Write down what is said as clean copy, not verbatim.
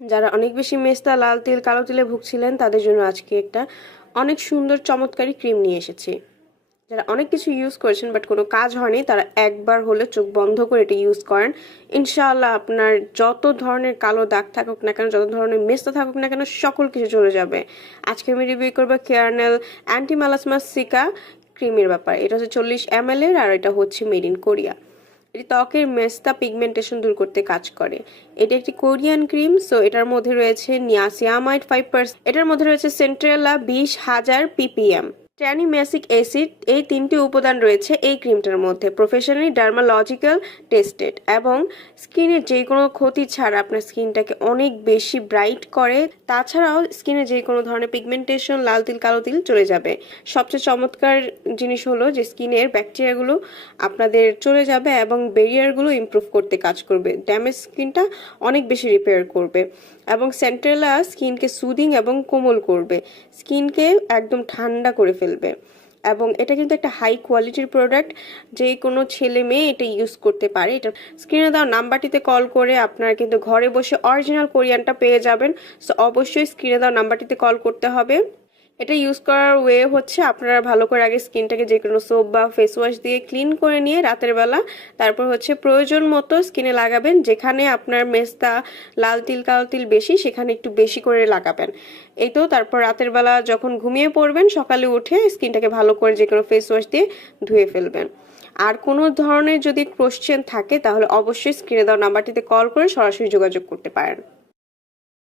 যারা অনেক বেশি মেস্তা, লাল তিল, কালো তিলে ভুগছিলেন তাদের জন্য আজকে একটা অনেক সুন্দর চমৎকারী ক্রিম নিয়ে এসেছি। যারা অনেক কিছু ইউজ করেছেন বাট কোনো কাজ হয়নি, তারা একবার হলে চোখ বন্ধ করে এটা ইউজ করেন। ইনশাআল্লাহ আপনার যত ধরনের কালো দাগ থাকুক না কেন, যত ধরনের মেস্তা থাকুক না কেন, সকল কিছু চলে যাবে। আজকে আমি রিভিউ করবো কেয়ারনেল অ্যান্টি মেলাসমা সিকা ক্রিমের ব্যাপার। এটা হচ্ছে 40 ml এর, আর এটা হচ্ছে মেড ইন কোরিয়া। এটি ত্বকের মেস্তা পিগমেন্টেশন দূর করতে কাজ করে। এটি একটি কোরিয়ান ক্রিম, সো এটার মধ্যে রয়েছে নিয়াসিয়ামাইড 5%, এটার মধ্যে রয়েছে সেন্ট্রেলা 20,000 ppm, ট্র্যানিমেসিক অ্যাসিড, এই তিনটি উপাদান রয়েছে এই ক্রিমটার মধ্যে। প্রফেশনালি ডার্মালজিক্যাল টেস্টেড এবং স্কিনের যে কোনো ক্ষতি ছাড়া আপনার স্কিনটাকে অনেক বেশি ব্রাইট করে। তাছাড়াও স্কিনে যে কোনো ধরনের পিগমেন্টেশন, লাল তিল, কালো তিল চলে যাবে। সবচেয়ে চমৎকার জিনিস হলো যে স্কিনের ব্যাকটেরিয়াগুলো আপনাদের চলে যাবে এবং ব্যারিয়ারগুলো ইমপ্রুভ করতে কাজ করবে। ড্যামেজ স্কিনটা অনেক বেশি রিপেয়ার করবে এবং সেন্ট্রেলা স্কিনকে সুদিং এবং কোমল করবে, স্কিনকে একদম ঠান্ডা করে ফেলবে। এবং এটা কিন্তু একটা হাই কোয়ালিটির প্রোডাক্ট, যে কোনো ছেলে মেয়ে এটা ইউজ করতে পারে। এটা স্ক্রিনে দেওয়া নাম্বারটিতে কল করে আপনারা কিন্তু ঘরে বসে অরিজিনাল কোরিয়ানটা পেয়ে যাবেন। সো অবশ্যই স্ক্রিনে দেওয়া নাম্বারটিতে কল করতে হবে। এটা ইউজ করার ওয়ে হচ্ছে আপনারা ভালো করে আগে স্কিনটাকে যে কোনো সোপ বা ফেস ওয়াশ দিয়ে ক্লিন করে নিয়ে রাতের বেলা তারপর হচ্ছে প্রয়োজন মতো স্কিনে লাগাবেন। যেখানে আপনার মেস্তা, লাল তিল, কালো তিল বেশি, সেখানে একটু বেশি করে লাগাবেন। এই তো তারপর রাতের বেলা যখন ঘুমিয়ে পড়বেন, সকালে উঠে স্কিনটাকে ভালো করে যে কোনো ফেস ওয়াশ দিয়ে ধুয়ে ফেলবেন। আর কোনো ধরনের যদি কোশ্চেন থাকে তাহলে অবশ্যই স্ক্রিনে দেওয়া নাম্বারটিতে কল করে সরাসরি যোগাযোগ করতে পারেন।